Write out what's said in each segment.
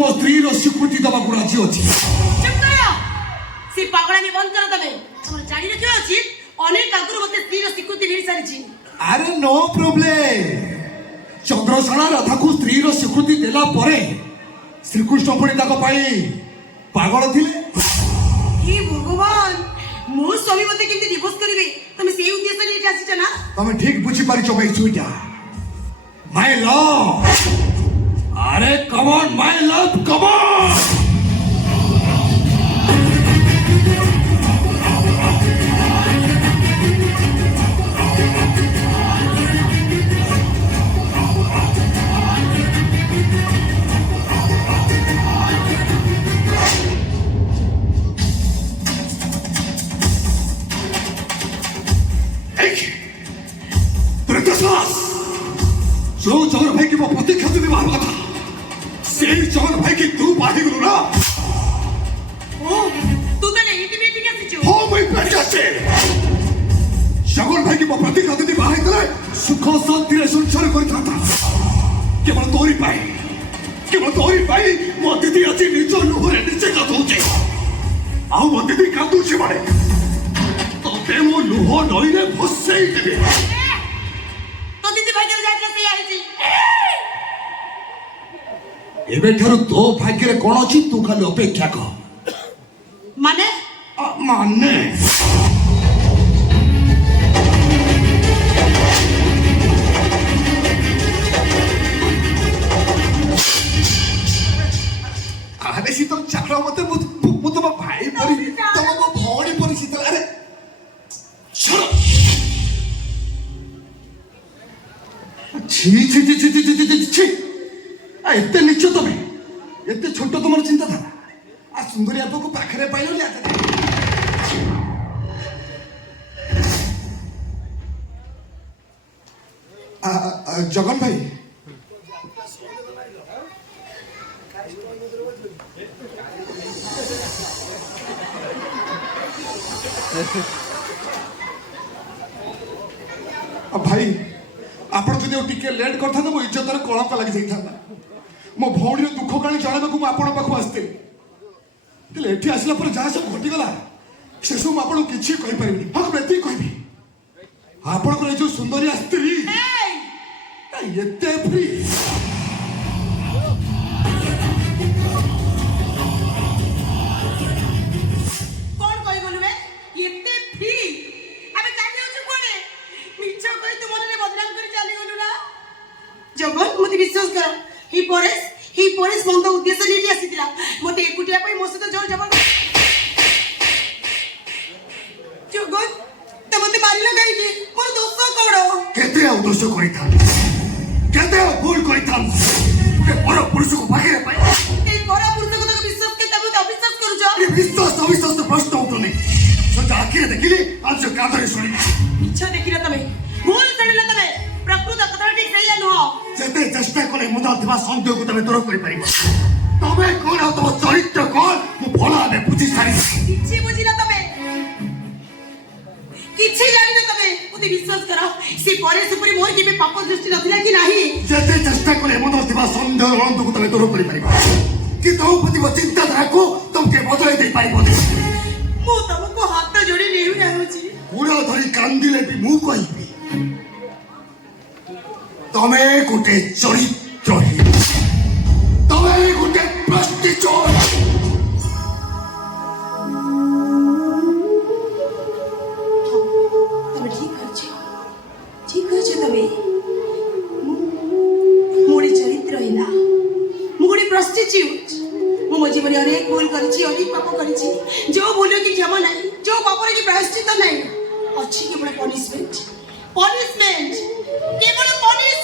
तुम स्त्री स्वीकृति दवा को राजी अच्छी चुप करो सी पागलामी बंद करो तमे हमर जानी रखियो उचित अनेक आगुरु मते स्त्री स्वीकृति मिल सारिछि अरे नो प्रॉब्लम चंद्रसेना राधा को स्त्री स्वीकृति देला परे श्रीकृष्ण पुणी ताको पाई पागल थिले हे भगवान मो स्वामी मते केमति डिवोर्स करिवे तमे सेही उद्देश्य ले आसीछ ना तमे ठीक बुझी पारिछो भाई सुइटा माय लव अरे come on my love come on जो जगन भाई की वो प्रतीक्षा देने वाला था सेही जगन भाई की तू बाही गुरु ना ओ तू तले इंटीमेटिंग आसीछ हो मैं पेट से जगन भाई की वो प्रतीक्षा देने वाला है सुख शांति रे संसार करता था केवल तोरी पाई मो दीदी आज निज लुहरे निजे गाधौचे आउ मो दीदी कांदुचे माने तते मो लुह नईरे भसई देबे तो दीदी भाई के जाके से आइछि एबे ठारू तो भाग्य रे कोन अछि तू खाली अपेक्षा कर माने माने अरे शीतल चाकरा मते मु तो भाई परी तो मो भौणी परी शीतल अरे छोड़ छी छी छी छी छी छी छी छी एते नीच तमे एते छोट तुमर चिंताधारा आ सुंदरी आपको पाखरे पाइलो ले आते जगन भाई भाई आपण जदि टिके लेट करथा मो इज्जतर कलंक लागि जाइथा मो भौणी दुख काणी जणाबा को आपण पाखु आस्ते तेले एठी आसला पर जहा सब घटी गला से सब आपण किछि कहि परिबनी हम बेती कहबी आपण को जो सुंदरी स्त्री एते फ्री कोन कहि बोलु बे एते फ्री अबे काहे होछु कोने मिछ कहि तू मनरे बदनाम करि चाली गलु ना जगन मते विश्वास कर ही परेश बंद उद्देश्य लेली आसीतिला मते एकुटिया पई मो सहित जोर जबर जगन त मते मारिला काहे की मोर दोस्त कोड केते दोष करिथा केते भूल करिथा के पर पुरुष को बाहर पाई ए पर पुरुष को तो विश्वास के तब अविश्वास करू ये विश्वास अविश्वास तो प्रश्न उठने सजा आखिर देखिली आज कादरे सुनी इच्छा देखिला तमे भूल करिला तमे प्रकृत कथा ठीक सही नुह जेते चेष्टा करे मुदा दिवा संदेह को तमे दूर करि परिबो तमे कोन तो चरित्र कोन मु भला ने बुझी सारी किछि बुझिला तमे किछि जानिना तमे उते विश्वास करो से परेश ऊपर मोर के पाप दृष्टि नथिला कि नाही जेते चेष्टा करे मुदा दिवा संदेह रंत को तमे दूर करि परिबो कि द्रौपदी को चिंताधारा को तुमके बदलाई दे पाइबो मु तुमको हाथ जोड़ी नेउ जाउची पूरा धरी कांदिले भी मु कहिबी तमे गोटे चरित्रहीन तमे गोटे प्रस्टिचोर तमे ठीक अछि तमे मोरी चरित्र हिला मोरी प्रस्टिट्यूट मो जीवन अनेक भूल करिछि अनेक पाप करिछि जो भूल की क्षमा नहीं जो पापर की प्रायश्चित नहीं अच्छी केवल पनिशमेंट केवल पनिशमेंट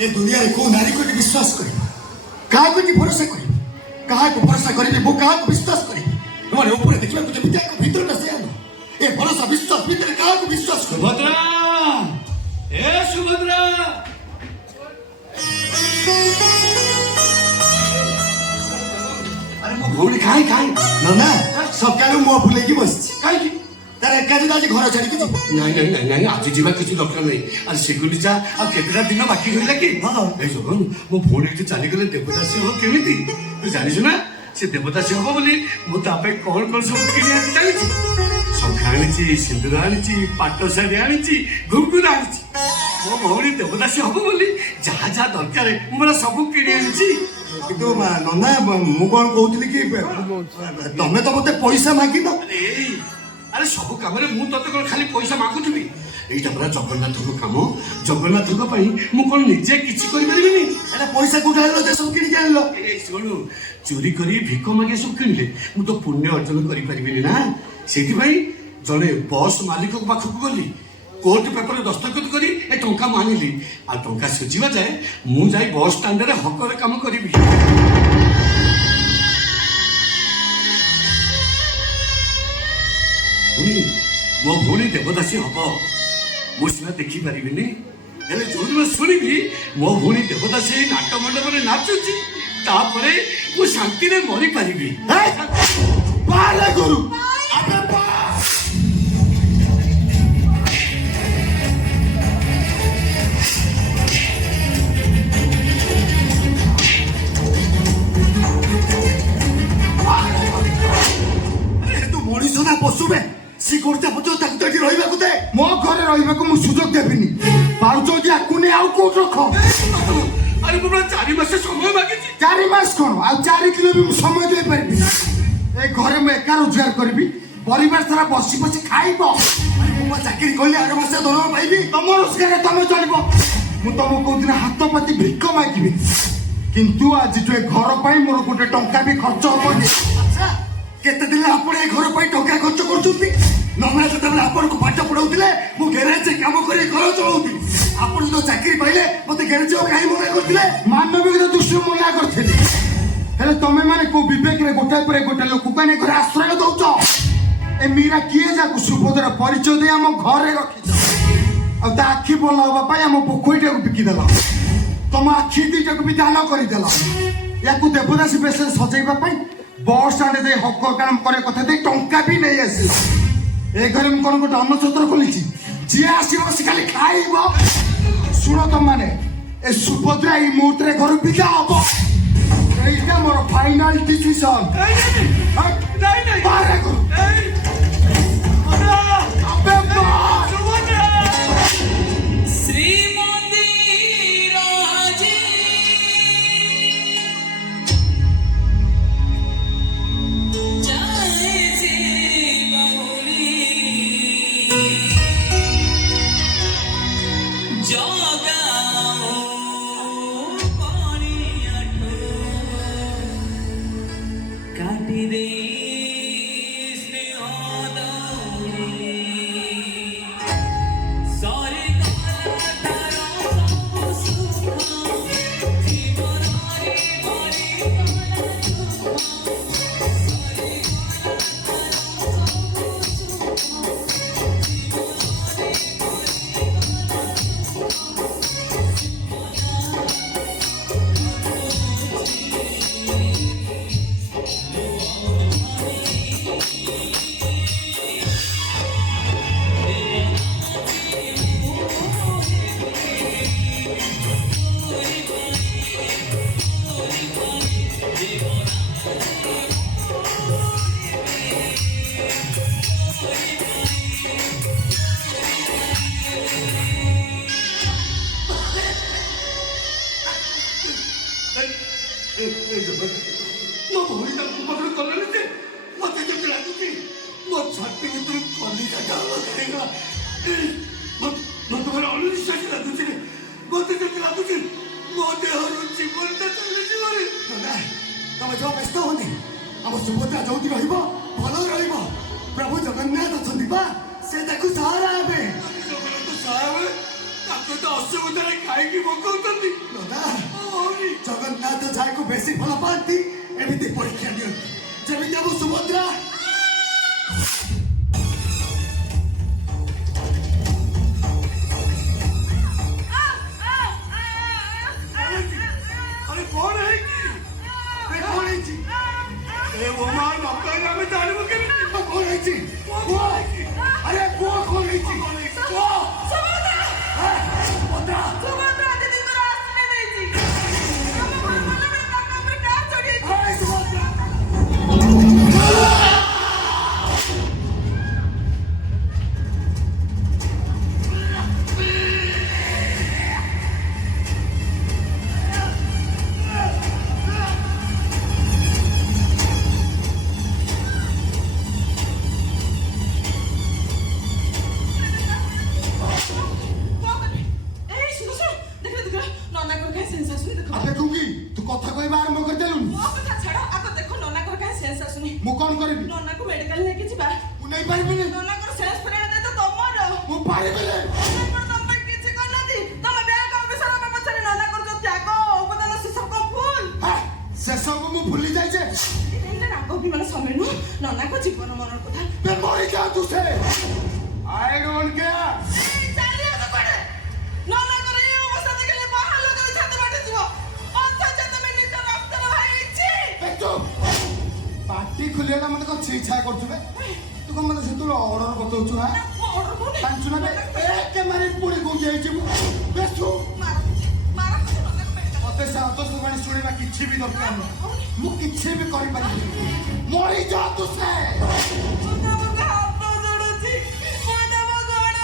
ये दुनिया रे को नारी को विश्वास करे कहा को भरोसा करे कहा को भरोसा करे वो कहा को विश्वास करे हमारे ऊपर देखिबा कुछ विद्या को भीतर न से आनो ए भरोसा विश्वास भीतर कहा को विश्वास करे सुभद्रा अरे मो भौणी खाई ना सब क्या मो फुले की बस काहे की तारे ଏକାଠି ଆଜି ଘର ଛାଡ଼ିକି ଯିବୁ? ନାଇଁ ନାଇଁ ନାଇଁ ନାଇଁ ଆଜି ଯିବା କିଛି ଦରକାର ନାହିଁ। ଆରେ ସେଗୁଲି ଯା ଆଉ କେତେଟା ଦିନ ବାକି ରହିଲା କି? ହଁ। ଏଇ ଜଗନ ମୋ ଭଉଣୀ ଏଠି ଚାଲିଗଲେ ଦେବଦାସୀ ହବ କେମିତି? ତୁ ଜାଣିଛୁ ନା ସେ ଦେବଦାସୀ ହବ ବୋଲି ମୁଁ ତା ପାଇଁ କଣ କଣ ସବୁ କିଣି ଆଣି ଜାଣିଛି। ଶଙ୍ଖା ଆଣିଛି, ସିନ୍ଦୁର ଆଣିଛି, ପାଟ ଶାଢୀ ଆଣିଛି, ଘୁଙ୍ଗୁର ଆଣିଛି। ମୋ ଭଉଣୀ ଦେବଦାସୀ ହବ ବୋଲି ଯାହା ଯାହା ଦରକାର ମୁଁ ସବୁ କିଣି ଆଣିଛି। କିନ୍ତୁ ନନା ମୁଁ କଣ କହୁଥିଲି କି ତମେ ତ ମତେ ପଇସା ମାଗିନ। ଆରେ ସବୁ କାମରେ ମୁଁ ତତେ କଣ ଖାଲି ପଇସା ମାଗୁଥିବି? ଏଇଟା ପରା ଜଗନ୍ନାଥଙ୍କ କାମ। ଜଗନ୍ନାଥଙ୍କ ପାଇଁ ମୁଁ କଣ ନିଜେ କିଛି କରିପାରିବିନି? ଏଟା ପଇସା କୋଉଠି ଆଣିଲ ଯେ ସବୁ କିଣିକି ଆଣିଲ? ଶୁଣୁ ଚୋରି କରି ଭିକ ମାଗି ସବୁ କିଣିଲେ ମୁଁ ତ ପୁଣ୍ୟ ଅର୍ଜନ କରିପାରିବିନି ନା। ସେଇଥିପାଇଁ ଜଣେ ବସ୍ ମାଲିକ ପାଖକୁ ଗଲି, କୋର୍ଟ ପେପରରେ ଦସ୍ତଖତ କରି ଏ ଟଙ୍କା ମୁଁ ଆଣିଲି। ଆଉ ଟଙ୍କା ସୁଝିବା ଯାଏ ମୁଁ ଯାଇ ବସ୍ ଷ୍ଟାଣ୍ଡରେ ହକରେ କାମ କରିବି। ମୋ ଭଉଣୀ ଦେବଦାସୀ ହବ ମୁଁ ସିନା ଦେଖିପାରିବିନି, ହେଲେ ଯୋଉଦିନ ଶୁଣିବି ମୋ ଭଉଣୀ ଦେବଦାସୀ ଏଇ ନାଟ ମଣ୍ଡପରେ ନାଚୁଛି ତାପରେ ମୁଁ ଶାନ୍ତିରେ ମରିପାରିବି। ବାହାରେ କରୁ ତୁ ମଣିଷ ନା ପଶୁବେ? ସି କରୁଛେ ପଚ ତାକୁ ତ ଏଠି ରହିବାକୁ ଦେ। ମୋ ଘରେ ରହିବାକୁ ମୁଁ ସୁଯୋଗ ଦେବିନି। ପାରୁଛ ଯେ ଆକୁ ନେଇ ଆଉ କୋଉଠି ରଖ। ଆରେ ମୁଁ 4 ମାସ ସମୟ ମାଗିଛି। 4 ମାସ କଣ ଆଉ 4 କିଲୋ ବି ମୁଁ ସମୟ ଦେଇପାରିବି। ଏ ଘରେ ମୁଁ ଏକା ରୋଜଗାର କରିବି, ପରିବାର ସାରା ବସି ବସି ଖାଇବ। ମୁଁ ଚାକିରି କଲି 8 ମାସ ଦରମା ପାଇବି। ତମ ରୋଜଗାର ତମେ ଚଳିବ। ମୁଁ ତମକୁ କୋଉଦିନ ହାତ ପାତି ଭିକ ମାଗିବି, କିନ୍ତୁ ଆଜିଠୁ ଏ ଘର ପାଇଁ ମୋର ଗୋଟେ ଟଙ୍କା ବି ଖର୍ଚ୍ଚ ହବନି। ଆଚ୍ଛା କେତେ ଦିନ ଆପଣ ଏ ଘର ପାଇଁ ଟଙ୍କା ଖର୍ଚ୍ଚ କରୁଛନ୍ତି? ନନା ଯେତେବେଳେ ଆପଣଙ୍କୁ ପାଠ ପଢାଉଥିଲେ ମୁଁ ଗ୍ୟାରେଜରେ କାମ କରି ଘର ଚଳାଉଥିଲି। ଆପଣ ଯେତେବେଳେ ଚାକିରି ପାଇଲେ ମତେ ଗ୍ୟାରେଜ କାହିଁ ମନା କରିଥିଲେ? ମାନବିକତା ଦୃଷ୍ଟିରୁ ମନା କରିଥିଲି। ହେଲେ ତମେ ମାନେ କୋଉ ବିବେକରେ ଗୋଟାଏ ପରେ ଗୋଟେ ଲୋକକୁ ଆଣି ଘରେ ଆଶ୍ରୟ ଦଉଛ? ଏ ମୀରା କିଏ ଯାକୁ ସୁଭଦ୍ର ପରିଚୟ ଦେଇ ଆମ ଘରେ ରଖିଛ, ଆଉ ତା ଆଖି ଭଲ ହବା ପାଇଁ ଆମ ପୋଖରୀଟାକୁ ବିକିଦେଲ। ତମ ଆଖି ଦିଟାକୁ ବି ଦାନ କରିଦେଲ। ୟାକୁ ଦେବଦାସୀ ବେଶରେ ସଜେଇବା ପାଇଁ ବସ୍ ଷ୍ଟାଣ୍ଡରେ ଯାଇ ହକ କାମ କରିବା କଥା ଦେଇ ଟଙ୍କା ବି ନେଇ ଆସିଲ। ଏ ଘରେ ମୁଁ କଣ ଗୋଟେ ଅନ୍ନଛତ୍ର ଖୋଲିଛି? ଯିଏ ଆସିବ ସେ ଖାଲି ଖାଇବ। ଶୁଣ ତମମାନେ, ଏ ସୁଭଦ୍ରା ଏଇ ମୁହୂର୍ତ୍ତରେ ଘରୁ ବିଦା ହବ। এইটা মোর ফাইনাল ডিসিশন। বারে করু ମୋ ଭଉଣୀ ତାକୁ ପାଖରେ କଲାନି ଯେ ମତେ ଯେତେ ଲାଗୁଛି ମୋ ଛାତି ଭିତରେ କଲିକା ଚାଉଳ ହେଇଗଲା। ମତେ ଭାରି ଅଣନିଶ୍ୱାସୀ ଲାଗୁଛି ରେ। ମତେ ଯେତେ ଲାଗୁଛି ମୋ ଦେହରୁ ଜୀବନଟା ଚାଲିଯିବରେ। ତମେ ଜମା ବ୍ୟସ୍ତ ହୁଅନି। ଆମ ସୁଭଦ୍ରା ଯୋଉଠି ରହିବ ଭଲ ରହିବ। ପ୍ରଭୁ ଜଗନ୍ନାଥ ଅଛନ୍ତି ବା, ସେ ତାକୁ ସାହାରା ହେବେ। ଜଗନ୍ନାଥ ସାହାରା ତାକୁ ତ ଅସୁବିଧାରେ ଖାଇକି ପକାଉଛନ୍ତି। ଜଗନ୍ନାଥ ଯାହାକୁ ବେଶୀ ଭଲ ପାଆନ୍ତି ଏମିତି ପରୀକ୍ଷା ଦିଅନ୍ତି, ଯେମିତି ଆମ ସୁଭଦ୍ରା। ଆରେ କଣ ହେଇଛି? କଣ ହେଇଛି? ଏ ବୋମା ନକାରେ ଆମେ ଜାଣିବୁ କେମିତି? କଣ ହେଇଛି? ଆରେ ଆସୁନି ମୁଁ କଣ କରିବି ନନାକୁ ମେଡିକାଲ ନେଇକି ଯିବା ମୁଁ ନେଇପାରିବିନି ନନାଙ୍କର ଶେଷ ପ୍ରେରଣା ତ ତମର ମୁଁ ପାରିବିନି ନନାଙ୍କର ତମ ପାଇଁ କିଛି କରିନାହାନ୍ତି ତମ ବ୍ୟାଙ୍କ ଅଫିସରଙ୍କ ପଛରେ ନନାଙ୍କର ଯୋଉ ତ୍ୟାଗ ଅବଦାନ ସେ ସବୁ କଣ ଭୁଲ হ্যাঁ, ସେସବୁ ମୁଁ ଭୁଲି ଯାଇଛି ଏଇଟା ରାଗ ଅଭିମାନ ସମୟ ନୁହଁ ନନାଙ୍କ ଜୀବନ ମରଣ କଥା ତେ ମରିଯାଆନ୍ତୁ ସେ ଆଇ ଡୋଣ୍ଟ କେୟାର ଏଇ ଚାଲି ଆସ କୁଆଡେ ନନାଙ୍କର ଏଇ ଅବସ୍ଥା ଦେଖିଲେ ବାହାର ଲୋକ ବି ଛାତି ବାଟିଯିବ ଅଥଚ ତମେ ନିଜ ରକ୍ତର ଭାଇ ଇଚ୍ଛି ଦେଖୁ ପାଟି ଖୋଲିଗଲା ମତେ କଣ ଛି ଛା କରୁଛୁ ବେ ତୁ କଣ ମତେ ସେତେବେଳେ ଅର୍ଡର ବତଉଛୁ ହଁ ଅର୍ଡର କୋଉଠି ଜାଣିଛୁ ନା ବେ ଏକେ ମାରି ପୁଣି କୋଉଠି ହେଇଛି ମୁଁ ବେଶୁ ମାର ନନାକୁ ମେଡିକାଲ ମତେ ସେ ଅତସ୍ତବାଣୀ ଶୁଣିବା କିଛି ବି ଦରକାର ନାହିଁ ମୁଁ କିଛି ବି କରିପାରିବିନି ମରିଯାଆନ୍ତୁ ସେ ମୁଁ ତମକୁ ହାତ ଯୋଡୁଛି ମୁଁ ତମ ଗୋଡ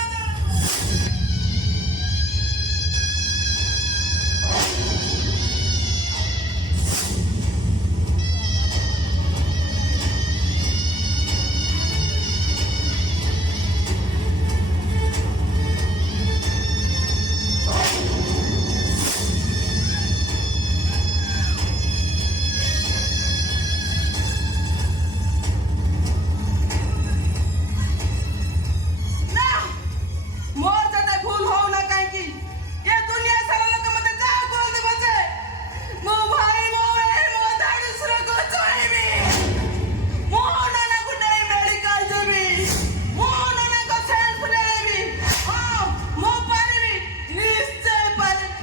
ନା ମୋର ଯଦି ଭୁଲ ହଉ ନା କାହିଁକି ଏ ଦୁନିଆ ସାରା ଲୋକ ମତେ ଯାହା କୁହନ୍ତି ପଛେ ମୋ ଭାଇ ମୋ ଭାଇ ମୋ ଦାଡୁଶୁରକୁ ଚଳିବି ମୋ ନନାକୁ ନେଇ ମେଡିକାଲ ଯିବି ମୋ ନନାଙ୍କ ସେଲ୍ଫରେ ଆଣିବି ହଁ ମୁଁ ପାରିବି ନିଶ୍ଚୟ ପାରିବି